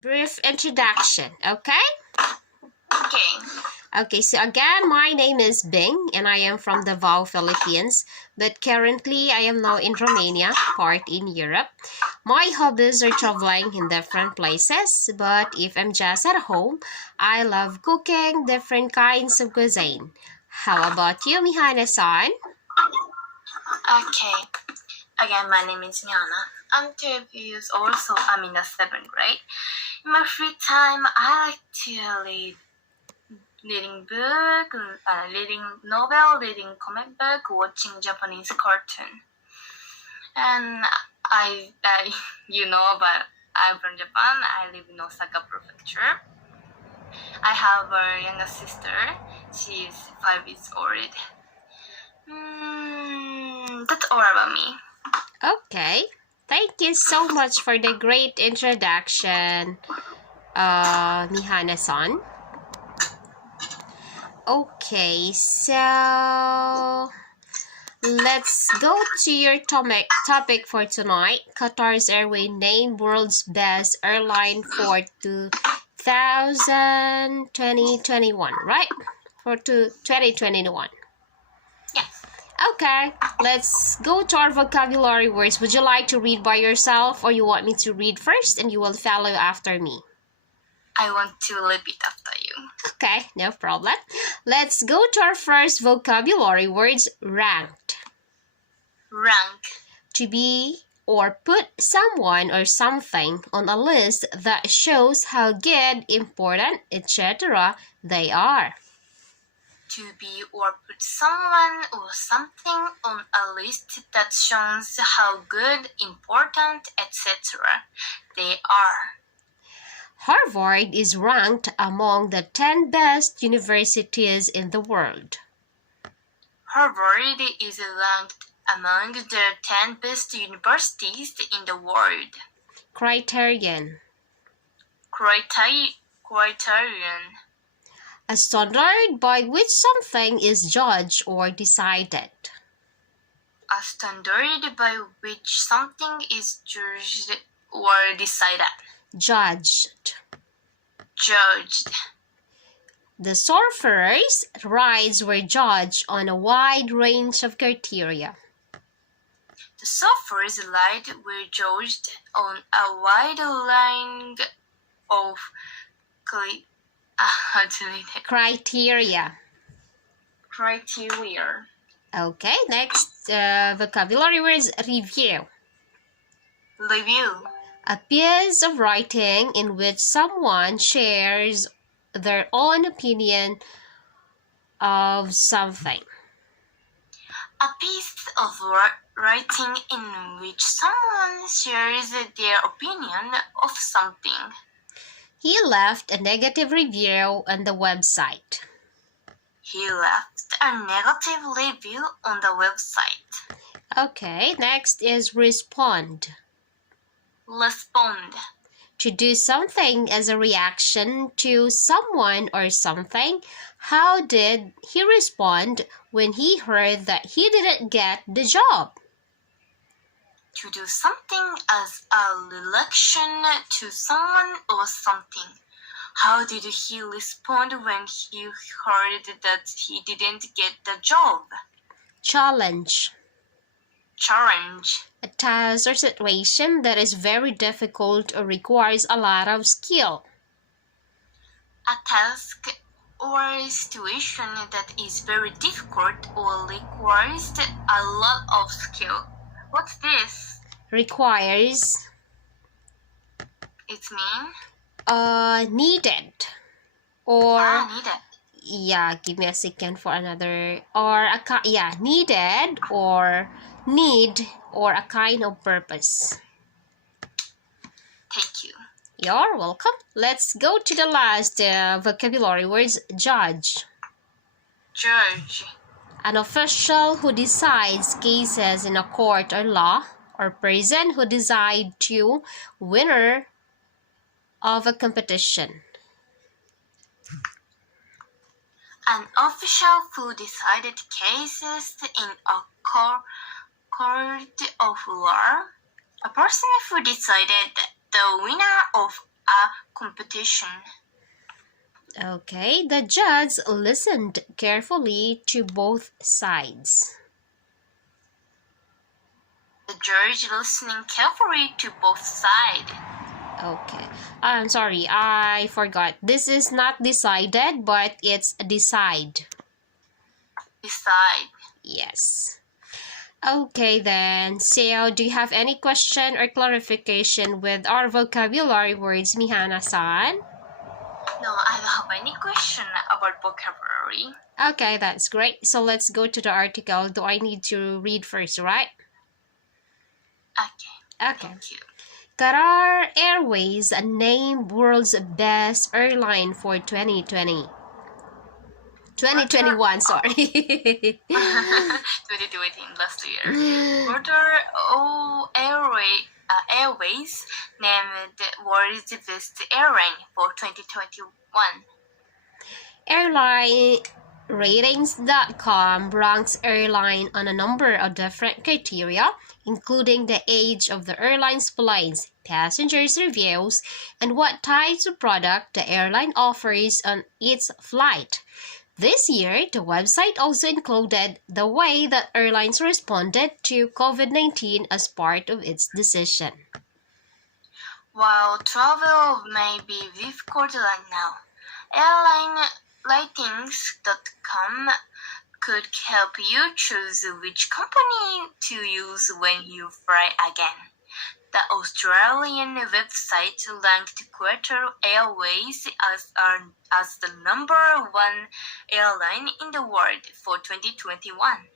Brief introduction, okay? Okay. Okay, so again, my name is Bing and I am from Davao, Philippines, but currently I am now in Romania, part in Europe. My hobbies are traveling in different places, but if I'm just at home, I love cooking different kinds of cuisine. How about you, Mihana-san? Okay. Again, my name is Miana. I'm 12 years old, so I'm in the 7th grade. In my free time, I like to reading book, reading novel, reading comic book, watching Japanese cartoon. And but I'm from Japan. I live in Osaka Prefecture. I have a younger sister. She is 5 years old. That's all about me. Okay, thank you so much for the great introduction, Mihana-san. Okay, so let's go to your topic for tonight. Qatar's Airways named world's best airline for 2021, right? For 2021. Yes. Okay, let's go to our vocabulary words. Would you like to read by yourself or you want me to read first and you will follow after me? I want to repeat after you. Okay, no problem. Let's go to our first vocabulary words, ranked. Rank. To be or put someone or something on a list that shows how good, important, etc. they are. To be or put someone or something on a list that shows how good, important, etc. they are. Harvard is ranked among the 10 best universities in the world. Harvard is ranked among the 10 best universities in the world. Criterion. Criterion. A standard by which something is judged or decided. A standard by which something is judged or decided. Judged. Judged. The surfers' rides were judged on a wide range of criteria. The surfers' rides were judged on a wide range of criteria. Criteria. Okay, next vocabulary words, review. Review. A piece of writing in which someone shares their own opinion of something. A piece of writing in which someone shares their opinion of something. He left a negative review on the website. He left a negative review on the website. Okay, next is respond. Respond. To do something as a reaction to someone or something. How did he respond when he heard that he didn't get the job? To do something as a reaction to someone or something. How did he respond when he heard that he didn't get the job? Challenge. Challenge. A task or situation that is very difficult or requires a lot of skill. A task or situation that is very difficult or requires a lot of skill. What's this? Requires. It means? Needed. Or needed. Yeah, give me a second for another. Or needed or need or a kind of purpose. Thank you. You're welcome. Let's go to the last vocabulary words, judge. Judge. An official who decides cases in a court or law, or person who decides to winner of a competition. An official who decided cases in a court of law. A person who decided the winner of a competition. Okay, the judge listened carefully to both sides. The judge listening carefully to both sides. Okay, I'm sorry, I forgot. This is not decided, but it's decide. Decide. Yes. Okay then, so do you have any question or clarification with our vocabulary words, Mihana-san? No, I don't have any question about vocabulary. Okay, that's great. So let's go to the article. Do I need to read first, right? Okay. Okay. Thank you. Qatar Airways named world's best airline for 2020. 2021, sorry. 2020 last year. Qatar Airways named world's best airline for 2021. Airline Ratings.com ranks airline on a number of different criteria, including the age of the airline's flights, passengers' reviews, and what types of product the airline offers on its flight. This year, the website also included the way that airlines responded to COVID-19 as part of its decision. While travel may be difficult right now, airlineratings.com could help you choose which company to use when you fly again. The Australian website ranked Qatar Airways as the number one airline in the world for 2021.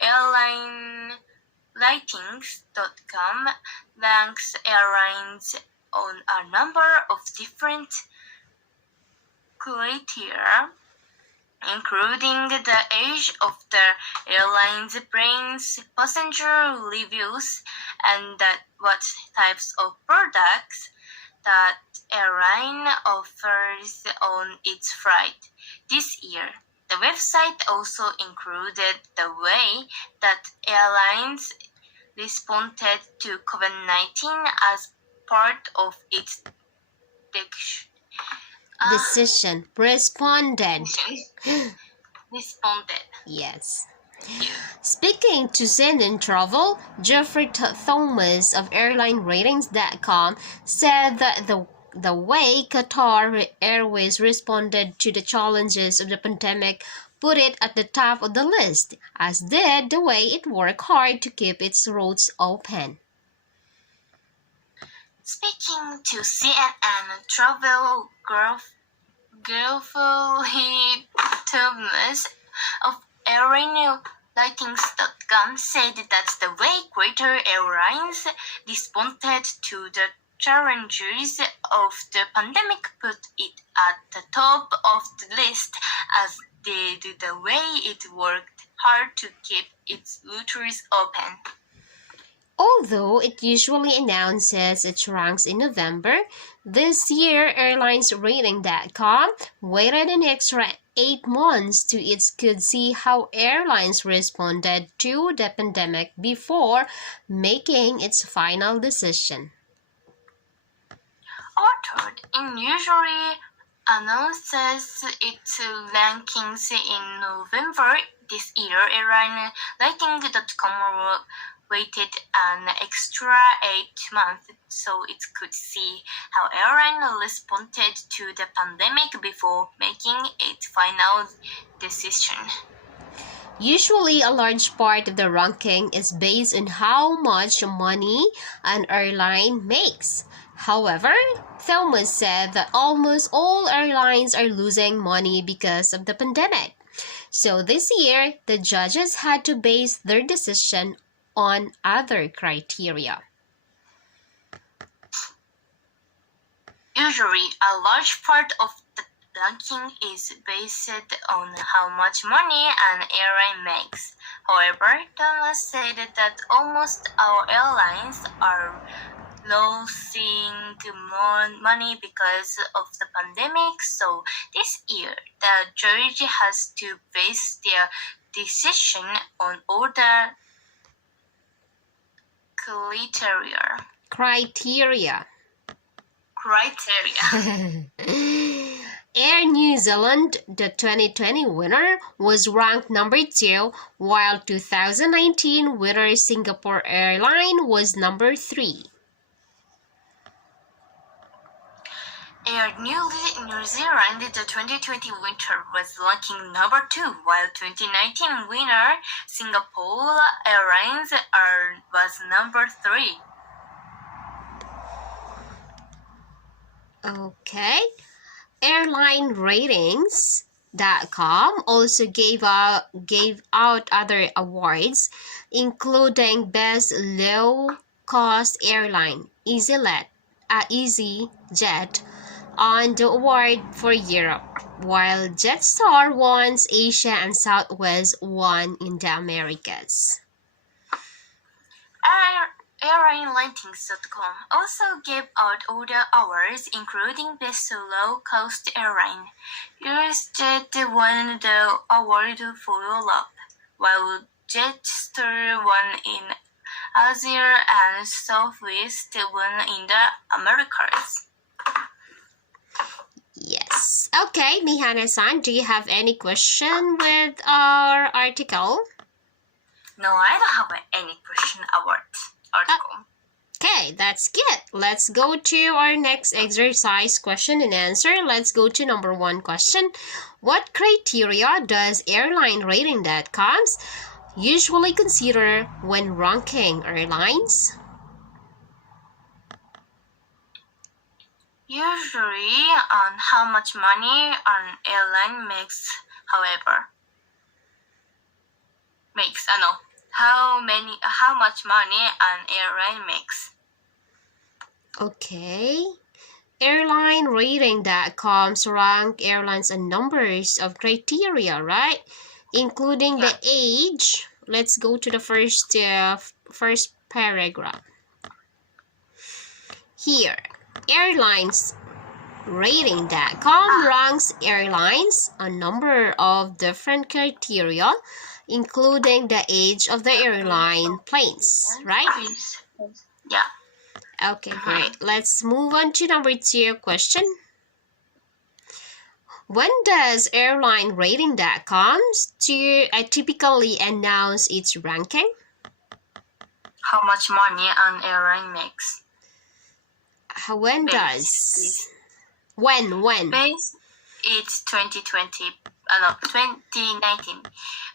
Airlineratings.com ranks airlines on a number of different criteria, including the age of the airline's planes, passenger reviews, and what types of products that airline offers on its flight. This year, the website also included the way that airlines responded to COVID-19 as part of its Decision. Responded. Responded. Yes. Speaking to CNN Travel, Jeffrey Thomas of AirlineRatings.com said that the way Qatar Airways responded to the challenges of the pandemic put it at the top of the list, as did the way it worked hard to keep its routes open. Speaking to CNN Travel, Jeffrey Thomas of AirlineRatings.com said that the way Qatar Airlines responded to the challenges of the pandemic put it at the top of the list, as did the way it worked hard to keep its routes open. Although it usually announces its ranks in November, this year AirlinesRating.com waited an extra 8 months to it could see how airlines responded to the pandemic before making its final decision. Authored in usually announces its rankings in November. This year, airlineratings.com waited an extra 8 months so it could see how airline responded to the pandemic before making its final decision. Usually, a large part of the ranking is based on how much money an airline makes. However, Thomas said that almost all airlines are losing money because of the pandemic. So this year, the judges had to base their decision on other criteria. Usually, a large part of the ranking is based on how much money an airline makes. However, Thomas said that almost all airlines are losing more money because of the pandemic, so this year the judge has to base their decision on other criteria. criteria. Air New Zealand, the 2020 winner, was ranked number 2, while 2019 winner Singapore Airline was number 3. Air New Zealand, the 2020 winner, was ranking number 2, while 2019 winner Singapore Airlines was number 3. Okay. AirlineRatings.com also gave out other awards, including Best Low Cost Airline, EasyJet, on the award for Europe, while Jetstar won Asia and Southwest won in the Americas. AirlineRatings.com also gave out other awards, including Best Low-Cost Airline. EasyJet won the award for Europe, while Jetstar won in Asia and Southwest won in the Americas. Yes. Okay, Mihane-san, do you have any question with our article? No, I don't have any question about article. Okay, that's good. Let's go to our next exercise question and answer. Let's go to number 1 question. What criteria does AirlineRating.com usually consider when ranking airlines? Usually on how much money an airline makes, how much money an airline makes. Okay. AirlineRating.com rank airlines on numbers of criteria, right? Including the age. Let's go to the first paragraph. Here, AirlineRating.com ranks airlines on a number of different criteria, including the age of the airline planes, right? Yeah. Okay, great. Let's move on to number 2 question. When does AirlineRating.com typically announce its ranking? How much money an airline makes. When does? When? Base, it's 2019.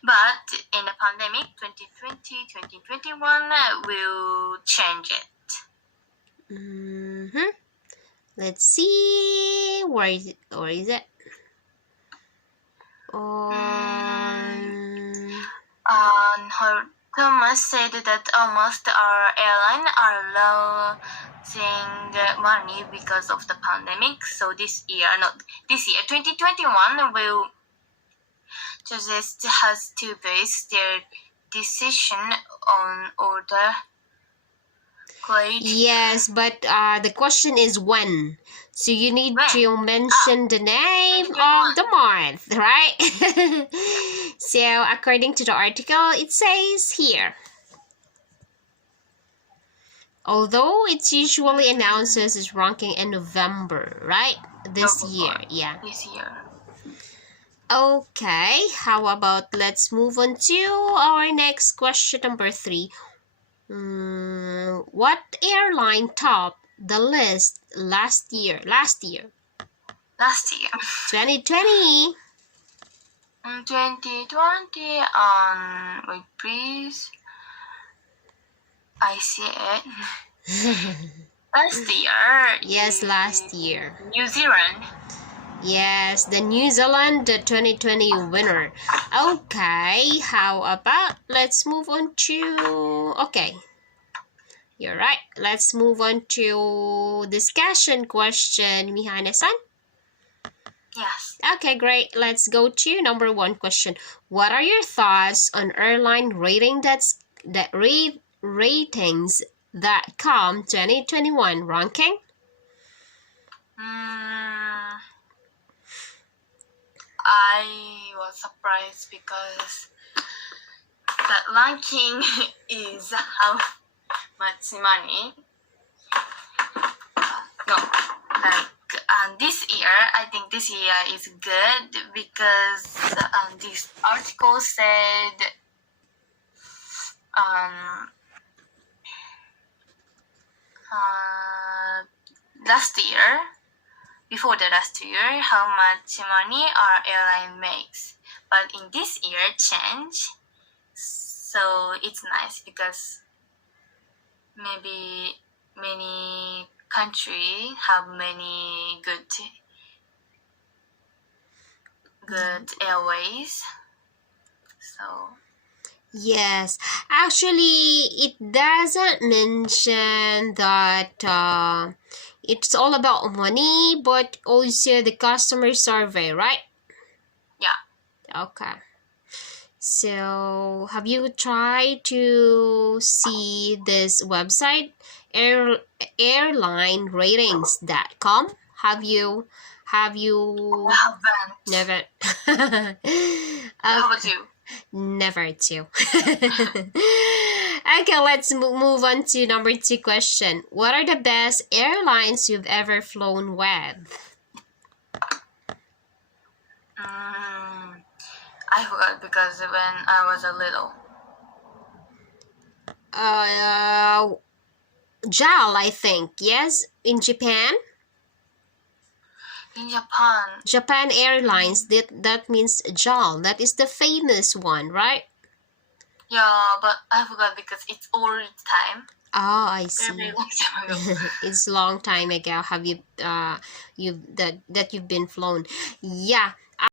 But in the pandemic, 2020, 2021 will change it. Let's see. Where is it? Thomas said that almost all airlines are losing money because of the pandemic. So this year, 2021 will just has to base their decision on order. Yes, but the question is when. So you need to mention the name of the month, right? So according to the article, it says here. Although it usually announces its ranking in November, right? This year. Okay, how about let's move on to our next question, number 3. What airline topped the list last year? 2020. In 2020, wait please. I see it. Last year. Yes, last year. New Zealand. Yes, the New Zealand, the 2020 winner. Okay, how about let's move on to... Okay, you're right. Let's move on to discussion question, Mihane-san. Yes. Okay, great. Let's go to number 1 question. What are your thoughts on airline ratings.com 2021 ranking? I was surprised because the ranking is how much money. No, this year, I think this year is good because this article said before the last year, how much money our airline makes. But in this year, change. So it's nice because maybe many country have many good airways. So Yes, actually, it doesn't mention that it's all about money, but also the customer survey, right? yeah. Okay. So, have you tried to see this website, airlineratings.com? Have you I haven't. never? How about you? Never too. Okay, let's move on to number 2 question. What are the best airlines you've ever flown with? I forgot because when I was a little. JAL, I think. Yes, in Japan. In Japan. Japan Airlines. That means JAL. That is the famous one, right? Yeah, but I forgot because it's old time. Oh, I Very see. long time ago. It's a long time ago. Have you you've been flown? Yeah.